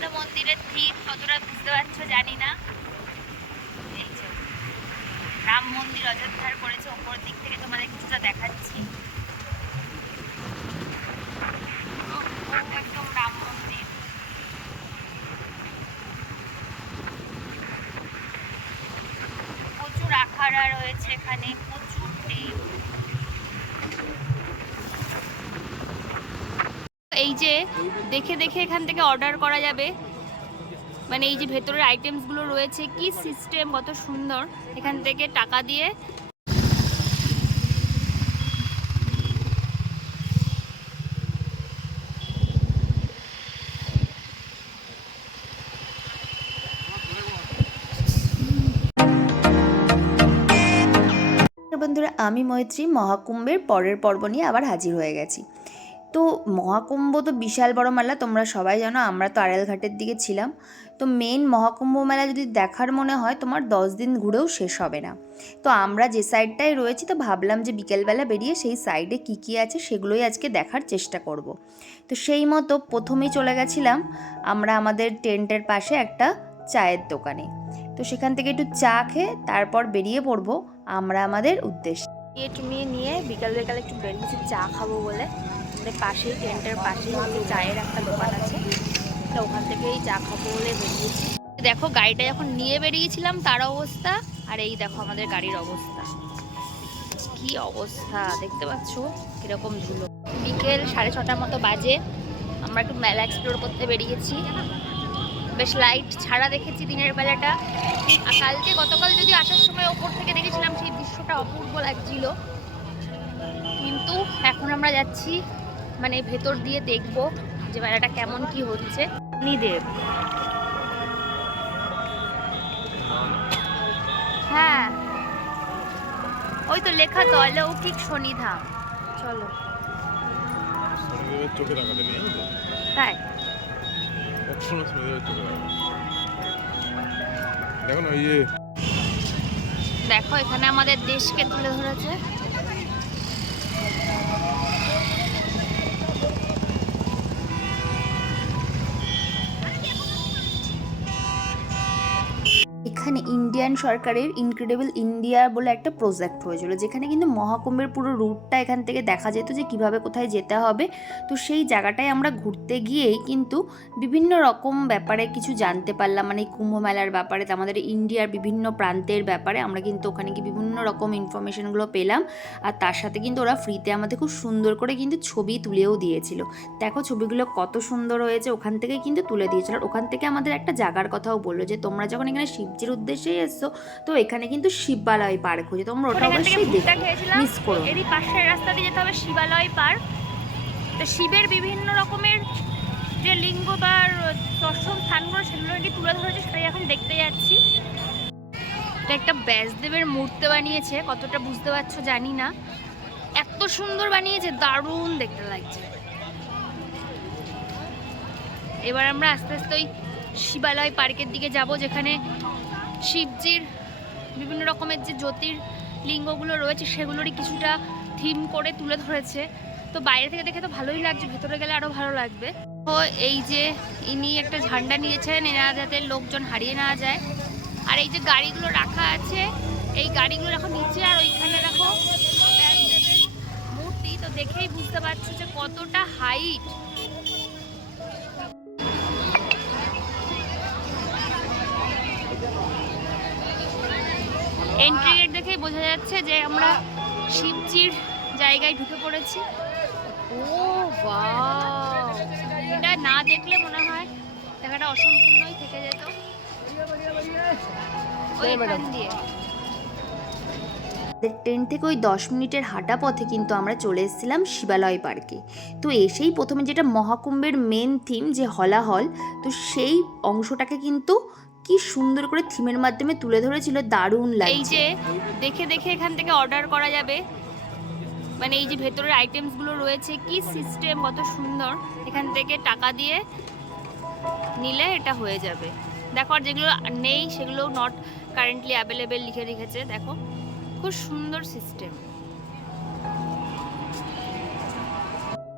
রামকৃষ্ণ মন্দিরের থিম কতটা বুঝতে পারছো জানি না। এই যে রাম মন্দির অযোধ্যার করেছে, ওপর দিক থেকে তোমাদের কিছুটা দেখাচ্ছি। একদম রাম মন্দির। প্রচুর আখাড়া রয়েছে এখানে, প্রচুর টেম। এই যে দেখে দেখে এখান থেকে অর্ডার করা যাবে, মানে এই যে ভেতরের আইটেমসগুলো রয়েছে, কি সিস্টেম, কত সুন্দর। এখান থেকে টাকা দিয়ে বন্ধুরা, আমি মৈত্রী মহাকুম্ভের পরের পর্ব নিয়ে আবার হাজির হয়ে গেছি। তো মহাকুম্ভ তো বিশাল বড় মেলা, তোমরা সবাই জানো। আমরা তো আড়ালঘাটের দিকে ছিলাম। তো মেন মহাকুম্ভ মেলা যদি দেখার মনে হয় তোমার 10 দিন ঘুরেও শেষ হবে না। তো আমরা যে সাইডটায় রয়েছি, তো ভাবলাম যে বিকেলবেলা বেরিয়ে সেই সাইডে কী আছে সেগুলোই আজকে দেখার চেষ্টা করব। তো সেই মতো প্রথমেই চলে গেছিলাম আমরা আমাদের টেন্টের পাশে একটা চায়ের দোকানে। তো সেখান থেকে একটু চা খেয়ে তারপর বেরিয়ে পড়বো আমরা আমাদের উদ্দেশ্যে। নিয়ে বিকাল একটু বেরিয়েছি চা খাবো বলে। আমাদের পাশেই, টেন্টের পাশেই চায়ের একটা দোকান আছে, তো ওখান থেকেই চা খাবো বলে বেরিয়েছি। দেখো গাড়িটা যখন নিয়ে বেরিয়েছিলাম তার অবস্থা, আর এই দেখো আমাদের গাড়ির অবস্থা, কি অবস্থা দেখতে পাচ্ছ কিরকম ধুলো। বিকেল 6:30 মতো বাজে, আমরা একটু মেলা এক্সপ্লোর করতে বেরিয়েছি। বেশ লাইট ছাড়া দেখেছি দিনের বেলাটা। আর গতকাল যদি আসার সময় ওপর থেকে দেখেছিলাম, সেই দৃশ্যটা অপূর্ব লাগছিল। কিন্তু এখন আমরা যাচ্ছি মানে ভেতর দিয়ে দেখব যে মেলাটা কেমন কি হচ্ছে। নিদেব, হ্যাঁ ওই তো লেখা তো অলৌকিক শনিধাম। চলো, চোখে রাখাতে নেই তাই দেখো না, ওই যে দেখো এখানে আমাদের দেশকে তুলে ধরেছে। এখানে ইন্ডিয়ান সরকারের ইনক্রেডিবল ইন্ডিয়া বলে একটা প্রজেক্ট হয়েছিল, যেখানে কিন্তু মহাকুম্ভের পুরো রুটটা এখান থেকে দেখা যেত যে কিভাবে কোথায় যেতে হবে। তো সেই জায়গাটায় আমরা ঘুরতে গিয়েই কিন্তু বিভিন্ন রকম ব্যাপারে কিছু জানতে পারলাম, মানে কুম্ভ মেলার ব্যাপারে, আমাদের ইন্ডিয়ার বিভিন্ন প্রান্তের ব্যাপারে আমরা কিন্তু ওখানে গিয়ে বিভিন্ন রকম ইনফরমেশনগুলো পেলাম। আর তার সাথে কিন্তু ওরা ফ্রিতে আমাদের খুব সুন্দর করে কিন্তু ছবি তুলেও দিয়েছিল। দেখো ছবিগুলো কত সুন্দর হয়েছে, ওখান থেকে কিন্তু তুলে দিয়েছিল। আর ওখান থেকে আমাদের একটা জায়গার কথাও বললো যে তোমরা যখন এখানে শিবজির উদ্দেশ্যে এসছো, তো এখানে কিন্তু শিবালয় পার্ক হয়েছে, তোমরা ওটা অবশ্যই দেখো, মিস করো। এরই পাশের রাস্তা দিয়ে যেতে হবে শিবালয় পার্ক। তো শিবের বিভিন্ন রকমের যে লিঙ্গ বা দর্শন স্থানগুলো সেগুলো নাকি তুলে ধরেছে, সেটাই এখন দেখতে যাচ্ছি। এটা একটা ব্যাসদেবের মূর্তি বানিয়েছে, কতটা বুঝতে পারছো জানি না, এত সুন্দর বানিয়েছে, দারুণ দেখতে লাগছে। এবার আমরা আস্তে আস্তে ওই শিবালয় পার্কের দিকে যাব, যেখানে শিবজির বিভিন্ন রকমের যে জ্যোতির্লিঙ্গগুলো রয়েছে সেগুলোরই কিছুটা থিম করে তুলে ধরেছে। তো বাইরে থেকে দেখে তো ভালোই লাগছে, ভেতরে গেলে আরো ভালো লাগবে। তো এই যে ইনি একটা ঝান্ডা নিয়েছেন, এরা যাতে লোকজন হারিয়ে না যায়। আর এই যে গাড়িগুলো রাখা আছে, এই গাড়িগুলো রাখো নিচে, আর ওইখানে রাখো ব্যাসদেবের মূর্তি। তো দেখেই বুঝতে পারছো যে কতটা হাইট। এন্ট্রি গেট দেখেই বোঝা যাচ্ছে যে আমরা শিবজির জায়গায় ঢুকে পড়েছি। ও বাহ, এটা না দেখলে মনে হয় জায়গাটা অসম্পূর্ণই থেকে যেত। ওইখান দিয়ে ট্রেন থেকে ওই 10 মিনিটের হাঁটা পথে কিন্তু আমরা চলে এসেছিলাম শিবালয় পার্কে। তো এসেই প্রথমে যেটা মহাকুম্ভের মেন থিম যে হলাহল, তো সেই অংশটাকে কিন্তু কি সুন্দর করে থিমের মাধ্যমে তুলে ধরেছিল, দারুণ লাগছে। এই যে দেখে দেখে এখান থেকে অর্ডার করা যাবে, মানে এই যে ভেতরের আইটেমসগুলো রয়েছে, কি সিস্টেম, কত সুন্দর। এখান থেকে টাকা দিয়ে নিলে এটা হয়ে যাবে। দেখো আর যেগুলো নেই সেগুলো নট কারেন্টলি অ্যাভেলেবেল লিখে রেখেছে। দেখো খুব সুন্দর সিস্টেম।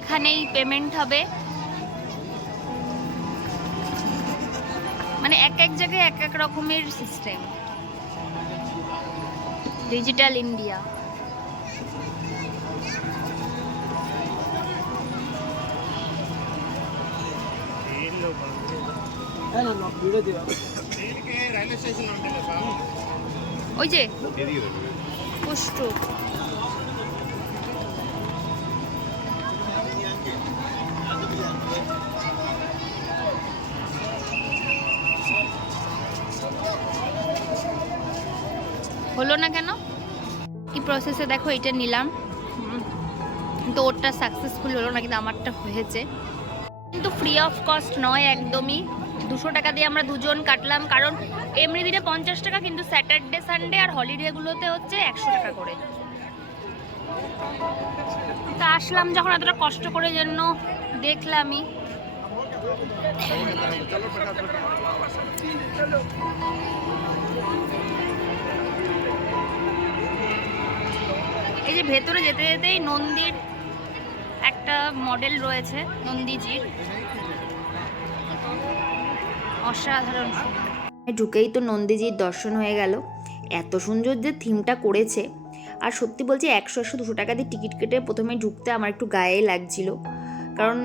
এখানেই পেমেন্ট হবে। মানে এক এক জায়গায় এক এক রকমের সিস্টেম। Digital India. ওই যে পুষ্ট হলো না কেন, কি প্রসেসে দেখো এটা নিলাম, তো ওরটা সাকসেসফুল হলো না, কিন্তু আমারটা হয়েছে। কিন্তু ফ্রি অফ কস্ট নয় একদমই, 200 টাকা দিয়ে আমরা দুজন কাটলাম, কারণ এমনি দিনে 50 টাকা, কিন্তু স্যাটারডে সানডে আর হলিডেগুলোতে হচ্ছে 100 টাকা করে। তা আসলাম যখন এতটা কষ্ট করে জন্য দেখলামই। এই যে ভেতরে যেতে যেতেই নন্দীর একটা মডেল রয়েছে, নন্দীজির, অসাধারণ সুন্দর। ঢুকেই তো নন্দীজির দর্শন হয়ে গেল। এত সুন্দর যে থিমটা করেছে, আর সত্যি বলছি 100-200 টাকা দিয়ে টিকিট কেটে প্রথমে ঢুকতে আমার একটু গায়ে লাগছিল, কারণ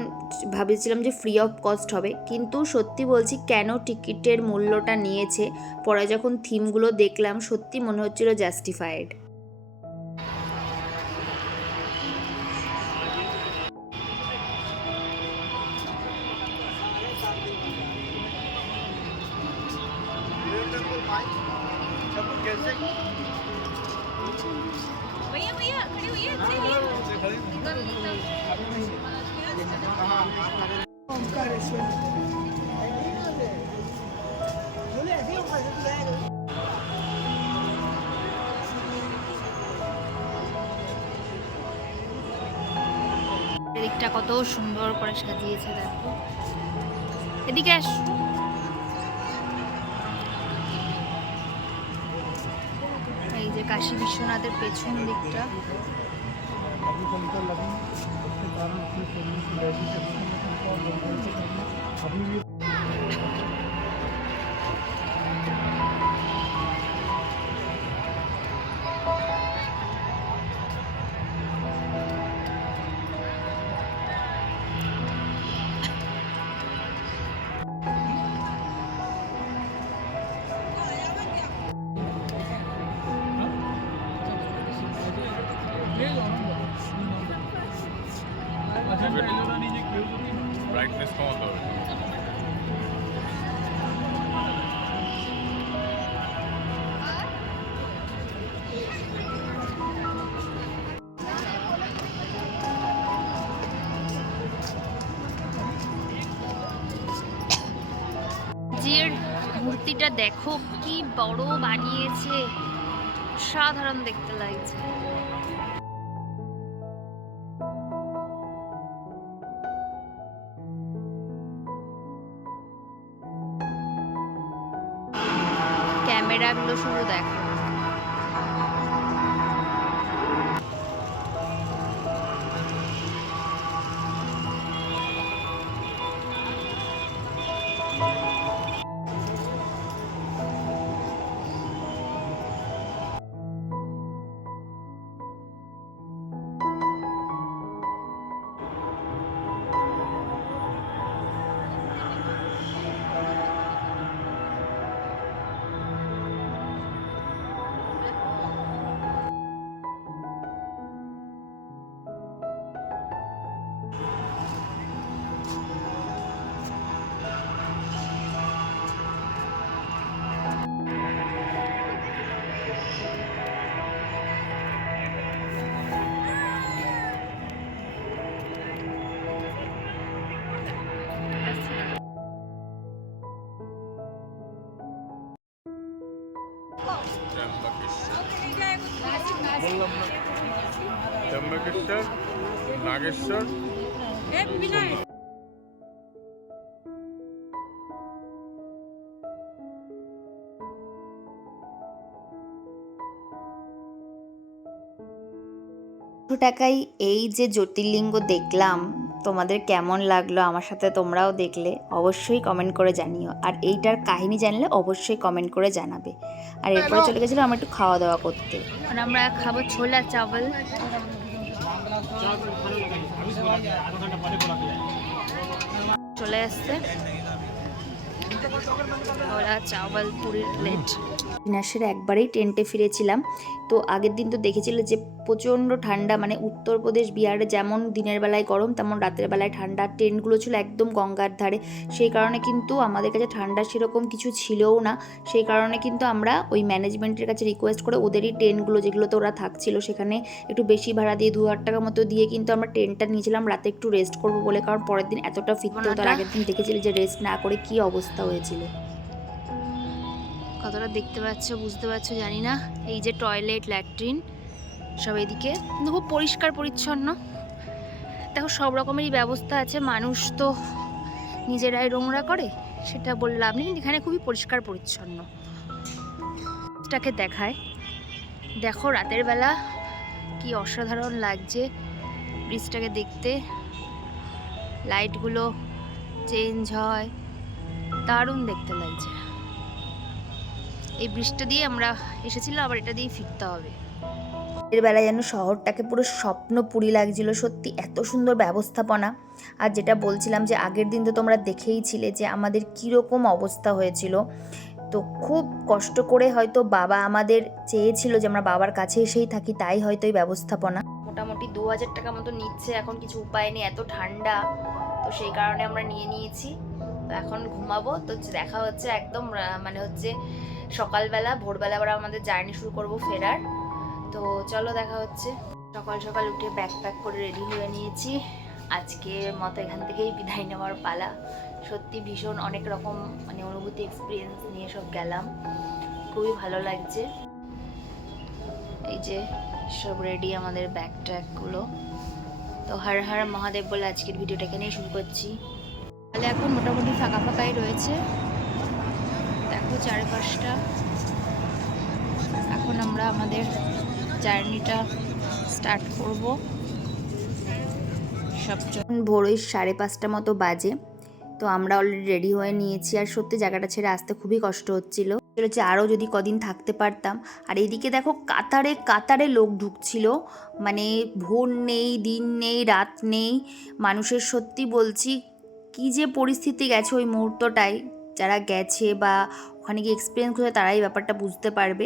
ভাবছিলাম যে ফ্রি অফ কস্ট হবে, কিন্তু সত্যি বলছি কেন টিকিটের মূল্যটা নিয়েছে, পরে যখন থিমগুলো দেখলাম সত্যি মনে হচ্ছিল জাস্টিফাইড। भैया भैया खड़ी हुई है, এদিকটা কত সুন্দর করে সাজিয়েছে দেখো। এদিকে আস। এই যে কাশী বিশ্বনাথের পেছন দিকটা, ব্রাইটনেস কমাতে হবে। জির মূর্তিটা দেখো কি বড় বানিয়েছে, সাধারণ দেখতে লাগছে। ক্যামেরাগুলো শুধু দেখো। বললাম না, ত্র্যম্বকেশ্বর, নাগেশ্বর, সোমনাথ। টাকায় এই যে জ্যোতির্লিঙ্গ দেখলাম, তোমাদের কেমন লাগলো আমার সাথে তোমরাও দেখলে অবশ্যই কমেন্ট করে জানিও, আর এইটার কাহিনী জানলে অবশ্যই কমেন্ট করে জানাবে। আর এরপরে চলে গেছিলো আমরা একটু খাওয়া দাওয়া করতে। আর আমরা খাবো ছোলা চাवल। চলে আসছে ছোলা চাवल পুরির প্লেট। ডিনার একবারেই টেন্টে ফিরেছিলাম। তো আগের দিন তো দেখেছিল যে প্রচণ্ড ঠান্ডা, মানে উত্তরপ্রদেশ বিহারে যেমন দিনের বেলায় গরম তেমন রাতের বেলায় ঠান্ডা। টেন্টগুলো ছিল একদম গঙ্গার ধারে, সেই কারণে কিন্তু আমাদের কাছে ঠান্ডা সেরকম কিছু ছিলও না। সেই কারণে কিন্তু আমরা ওই ম্যানেজমেন্টের কাছে রিকোয়েস্ট করে ওদেরই টেন্টগুলো যেগুলোতে ওরা থাকছিল সেখানে একটু বেশি ভাড়া দিয়ে 2,000 টাকা মতো দিয়ে কিন্তু আমরা টেন্টটা নিয়েছিলাম রাতে একটু রেস্ট করবো বলে, কারণ পরের দিন এতটা ফিরতে হতো। আর আগের দিন দেখেছিলি যে রেস্ট না করে কী অবস্থা হয়েছিল। কতটা দেখতে পাচ্ছ বুঝতে পারছো জানি না, এই যে টয়লেট ল্যাট্রিন সব এদিকে কিন্তু খুব পরিষ্কার পরিচ্ছন্ন। দেখো সব রকমেরই ব্যবস্থা আছে, মানুষ তো নিজেরাই নোংরা করে সেটা বললে লাভ নেই, কিন্তু এখানে খুবই পরিষ্কার পরিচ্ছন্ন। এটাকে দেখায়, দেখো রাতের বেলা কি অসাধারণ লাগছে ব্রিজটাকে দেখতে, লাইটগুলো চেঞ্জ হয়, দারুণ দেখতে লাগছে। এই ব্রিজটা দিয়ে আমরা এসেছিলাম, আবার এটা দিয়ে ফিরতে হবে। এর বেলায় যেন শহরটাকে পুরো স্বপ্নপুরী লাগছিল, সত্যি এত সুন্দর ব্যবস্থাপনা। আর যেটা বলছিলাম যে আগের দিন তো তোমরা দেখেইছিলে যে আমাদের কীরকম অবস্থা হয়েছিল। তো খুব কষ্ট করে হয়তো বাবা আমাদের চেয়েছিল যে আমরা বাবার কাছে এসেই থাকি, তাই হয়তো এই ব্যবস্থাপনা। মোটামুটি 2,000 টাকা মতো নিচ্ছে, এখন কিছু উপায় নেই, এত ঠান্ডা তো সেই কারণে আমরা নিয়ে নিয়েছি। তো এখন ঘুমাবো। তো দেখা হচ্ছে একদম মানে হচ্ছে সকালবেলা, ভোরবেলা আবার আমাদের জার্নি শুরু করব ফেরার। তো চলো দেখা হচ্ছে। সকাল সকাল উঠে ব্যাগ প্যাক করে রেডি হয়ে নিয়েছি, আজকের মতো এখান থেকেই বিদায় নেওয়ার পালা। সত্যি ভীষণ অনেক রকম মানে অনুভূতি এক্সপিরিয়েন্স নিয়ে সব গেলাম, খুবই ভালো লাগছে। এই যে সব রেডি আমাদের ব্যাগ ট্যাগগুলো। তো হর হর মহাদেব বলে আজকের ভিডিওটা এখানেই শুরু করছি। তাহলে এখন মোটামুটি ফাঁকা ফাঁকাই রয়েছে, দেখো চারপাশটা। এখন আমরা আমাদের জার্নিটা স্টার্ট করব। সব ভোর 5:30 মতো বাজে। তো আমরা অলরেডি রেডি হয়ে নিয়েছি, আর সত্যি জায়গাটা ছেড়ে আসতে খুবই কষ্ট হচ্ছিল। চলেছে আরও যদি কদিন থাকতে পারতাম। আর এইদিকে দেখো কাতারে কাতারে লোক ঢুকছিল, মানে ভোর নেই, দিন নেই, রাত নেই, মানুষের সত্যি বলছি কী যে পরিস্থিতি গেছে ওই মুহূর্তটায়। যারা গেছে বা ওখানে গিয়ে এক্সপিরিয়েন্স করেছে তারাই ব্যাপারটা বুঝতে পারবে।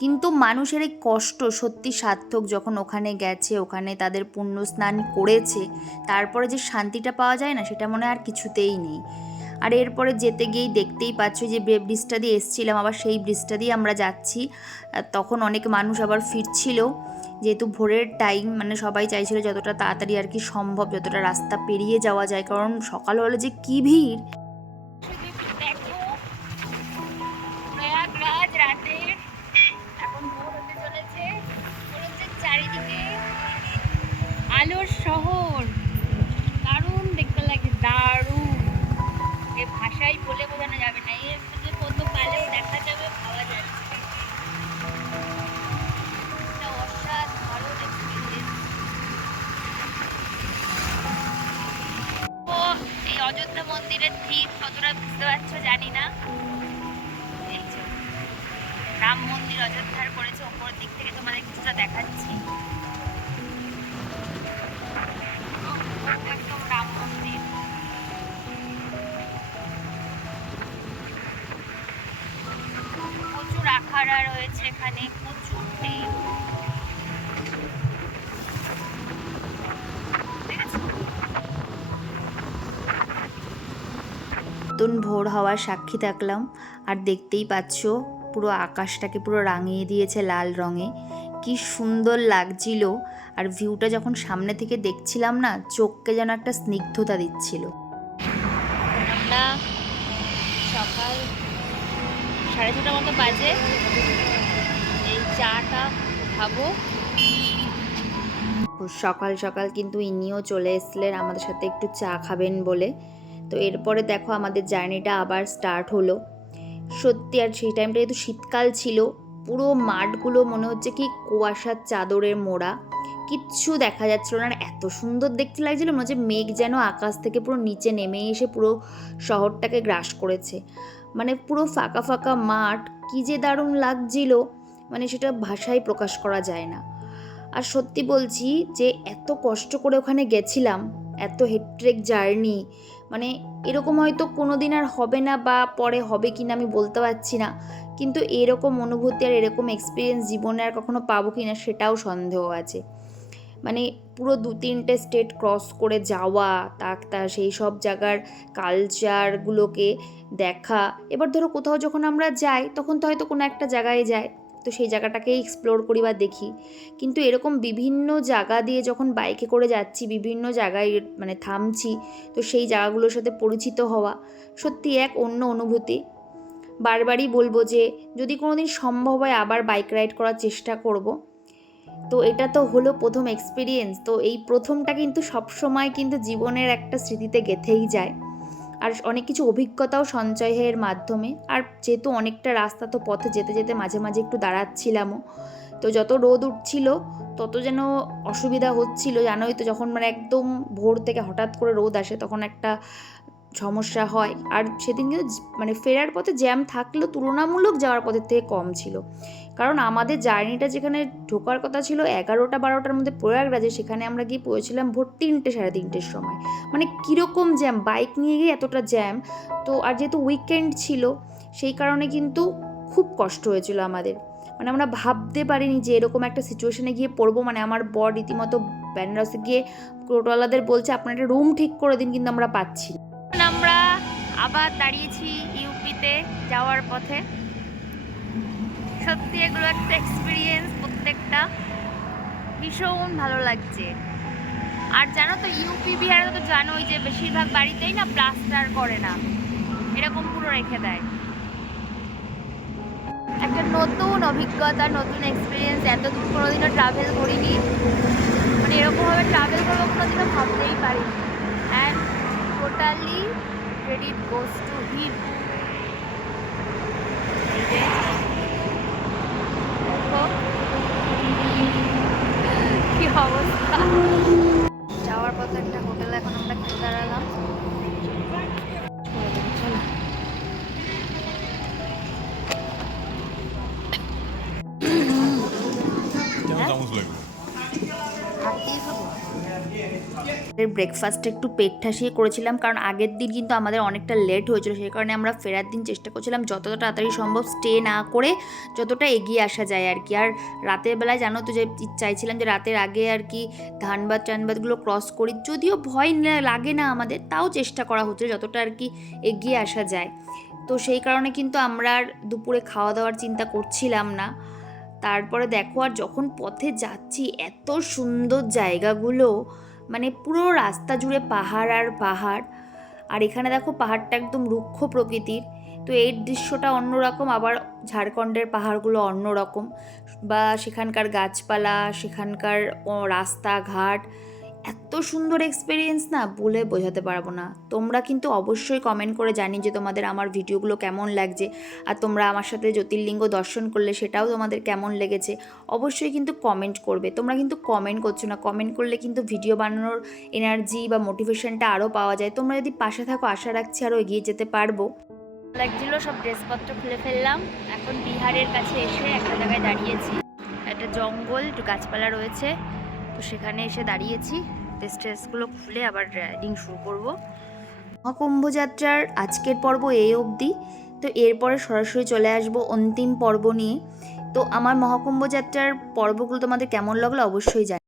কিন্তু মানুষের এই কষ্ট সত্যি সার্থক, যখন ওখানে গেছে, ওখানে তাদের পুণ্য স্নান করেছে, তারপরে যে শান্তিটা পাওয়া যায় না সেটা মনে হয় আর কিছুতেই নেই। আর এরপরে যেতে গিয়েই দেখতেই পাচ্ছ যে ব্রিজটা দিয়ে এসছিলাম, আবার সেই ব্রিজটা দিয়ে আমরা যাচ্ছি। তখন অনেক মানুষ আবার ফিরছিল, যেহেতু ভোরের টাইম, মানে সবাই চাইছিল যতটা তাড়াতাড়ি আর কি সম্ভব যতটা রাস্তা পেরিয়ে যাওয়া যায়, কারণ সকাল হলে যে কী ভিড়। চারিদিকে আলোর শহর, দারুণ দেখতে লাগে, দারুণ। এ ভাষায় বলে বোঝানো যাবে না, এর মধ্যে কত কালেও দেখা যাবে ভাবা যাবে। একটা অসাধারণ এক্সপিরিয়েন্স। ও এই অযোধ্যা মন্দিরের ঠিক কতটা বুঝতে পারছো জানি না। এই যে রাম মন্দির অযোধ্যার করেছে, ওপর দিক থেকে তোমাদের কিছুটা দেখাচ্ছি। একদম রাম মন্দির। প্রচুর আখাড়া রয়েছে এখানে, প্রচুর টেন্ট। নতুন ভোর হওয়ার সাক্ষী থাকলাম। আর দেখতেই পাচ্ছ পুরো আকাশটাকে পুরো রাঙিয়ে দিয়েছে লাল রঙে, কি সুন্দর লাগছিল। আর ভিউটা যখন সামনে থেকে দেখছিলাম না, চোখকে যেন একটা স্নিগ্ধতা দিচ্ছিল। আমরা সকাল 6:30 মতো বাজে, এই চাটা খাবো। সকাল সকাল কিন্তু ইনিও চলে এসলেন আমাদের সাথে একটু চা খাবেন বলে। তো এরপরে দেখো আমাদের জার্নিটা আবার স্টার্ট হলো। সত্যি আর সেই টাইমটা যেহেতু শীতকাল ছিল, পুরো মাঠগুলো মনে হচ্ছে কি কুয়াশার চাদরে মোড়া, কিচ্ছু দেখা যাচ্ছিল না, আর এত সুন্দর দেখতে লাগছিল, মনে হচ্ছে মেঘ যেন আকাশ থেকে পুরো নিচে নেমে এসে পুরো শহরটাকে গ্রাস করেছে। মানে পুরো ফাঁকা ফাঁকা মাঠ, কী যে দারুণ লাগছিল, মানে সেটা ভাষায় প্রকাশ করা যায় না। আর সত্যি বলছি যে এত কষ্ট করে ওখানে গেছিলাম, এত হেডট্রেক জার্নি, মানে এরকম হয়তো কোনো দিন আর হবে না বা পরে হবে কি না আমি বলতে পারছি না, কিন্তু এরকম অনুভূতি আর এরকম এক্সপিরিয়েন্স জীবনে আর কখনো পাবো কি না সেটাও সন্দেহ আছে। মানে পুরো 2-3টে স্টেট ক্রস করে যাওয়া, তা সেই সব জায়গার কালচারগুলোকে দেখা। এবার ধরো কোথাও যখন আমরা যাই তখন তো হয়তো কোনো একটা জায়গায় যাই, তো সেই জায়গাটাকেই এক্সপ্লোর করি বা দেখি, কিন্তু এরকম বিভিন্ন জায়গা দিয়ে যখন বাইকে করে যাচ্ছি, বিভিন্ন জায়গায় মানে থামছি, তো সেই জায়গাগুলোর সাথে পরিচিত হওয়া সত্যি এক অন্য অনুভূতি। বারবারই বলবো যে যদি কোনো দিন সম্ভব হয় আবার বাইক রাইড করার চেষ্টা করব। তো এটা তো হলো প্রথম এক্সপিরিয়েন্স, তো এই প্রথমটা কিন্তু সবসময় কিন্তু জীবনের একটা স্মৃতিতে গেঁথেই যায়, আর অনেক কিছু অভিজ্ঞতাও সঞ্চয় হয় এর মাধ্যমে। আর যেহেতু অনেকটা রাস্তা, তো পথে যেতে যেতে মাঝে মাঝে একটু দাঁড়াচ্ছিলামও, তো যত রোদ উঠছিল তত যেন অসুবিধা হচ্ছিল, জানোই তো যখন মানে একদম ভোর থেকে হঠাৎ করে রোদ আসে তখন একটা সমস্যা হয়। আর সেদিন কিন্তু মানে ফেরার পথে জ্যাম থাকলেও তুলনামূলক যাওয়ার পথের থেকে কম ছিল, কারণ আমাদের জার্নিটা যেখানে ঢোকার কথা ছিল 11টা-12টার মধ্যে প্রয়াগরাজে, সেখানে আমরা গিয়ে পৌঁছেছিলাম ভোর 3টে সাড়ে 3টের সময়। মানে কীরকম জ্যাম, বাইক নিয়ে গিয়ে এতটা জ্যাম। তো আর যেহেতু উইকেন্ড ছিল সেই কারণে কিন্তু খুব কষ্ট হয়েছিল আমাদের, মানে আমরা ভাবতে পারিনি যে এরকম একটা সিচুয়েশনে গিয়ে পড়বো। মানে আমার বর রীতিমতো বেনারসে গিয়ে টোটোওয়ালাদের বলছে আপনারা একটা রুম ঠিক করে দিন, কিন্তু আমরা পাচ্ছি না। আমরা আবার দাঁড়িয়েছি ইউপিতে যাওয়ার পথে। সত্যি এগুলো একটা এক্সপিরিয়েন্স, প্রত্যেকটা ভীষণ ভালো লাগছে। আর জানো তো ইউপি বিহারে তো জানোই যে বেশিরভাগ বাড়িতেই না প্লাস্টার করে না, এরকম পুরো রেখে দেয়। একটা নতুন অভিজ্ঞতা, নতুন এক্সপিরিয়েন্স, এতদিন কোনোদিনও ট্রাভেল করিনি, মানে এরকমভাবে ট্রাভেল করবো কোনোদিনও ভাবতেই পারিনি। And totally credit goes to him. কি অবস্থা। যাওয়ার পথে একটা হোটেলে এখন আমরা খেতে দাঁড়ালাম। চলো। ব্রেকফাস্টে একটু পেট ঠাসিয়ে করেছিলাম, কারণ আগের দিন কিন্তু আমাদের অনেকটা লেট হয়েছিল, সেই কারণে আমরা ফেরার দিন চেষ্টা করছিলাম যতটা তাড়াতাড়ি সম্ভব স্টে না করে যতটা এগিয়ে আসা যায় আর কি। আর রাতের বেলায় জানো তো যে চাইছিলাম যে রাতের আগে আর কি ধানবাদগুলো ক্রস করি, যদিও ভয় লাগে না আমাদের, তাও চেষ্টা করা হচ্ছে যতটা আর কি এগিয়ে আসা যায়। তো সেই কারণে কিন্তু আমরা আর দুপুরে খাওয়া দাওয়ার চিন্তা করছিলাম না। তারপরে দেখো, আর যখন পথে যাচ্ছি এত সুন্দর জায়গাগুলো, মানে পুরো রাস্তা জুড়ে পাহাড় আর পাহাড়, আর এখানে দেখো পাহাড়টা একদম রুক্ষ প্রকৃতির, তো এর দৃশ্যটা অন্যরকম, আবার ঝাড়খণ্ডের পাহাড়গুলো অন্যরকম, বা সেখানকার গাছপালা, সেখানকার রাস্তাঘাট, এত সুন্দর এক্সপিরিয়েন্স না বলে বোঝাতে পারবো না। তোমরা কিন্তু অবশ্যই কমেন্ট করে জানি যে তোমাদের আমার ভিডিওগুলো কেমন লাগছে, আর তোমরা আমার সাথে জ্যোতির্লিঙ্গ দর্শন করলে সেটাও তোমাদের কেমন লেগেছে অবশ্যই কিন্তু কমেন্ট করবে। তোমরা কিন্তু কমেন্ট করছো না, কমেন্ট করলে কিন্তু ভিডিও বানানোর এনার্জি বা মোটিভেশনটা আরও পাওয়া যায়। তোমরা যদি পাশে থাকো আশা রাখছি আরও এগিয়ে যেতে পারবো। লাগছিল, সব ড্রেসপত্র খুলে ফেললাম। এখন বিহারের কাছে এসে একটা জায়গায় দাঁড়িয়েছি, একটা জঙ্গল, একটু গাছপালা রয়েছে, তো সেখানে এসে দাঁড়িয়েছি। ড্রেসগুলো খুলে আবার রাইডিং শুরু করব। মহাকুম্ভ যাত্রার আজকের পর্ব এই অবধি, তো এরপরে সরাসরি চলে আসবো অন্তিম পর্ব নিয়ে। তো আমার মহাকুম্ভ যাত্রার পর্বগুলো তোমাদের কেমন লাগলো অবশ্যই জানাবে।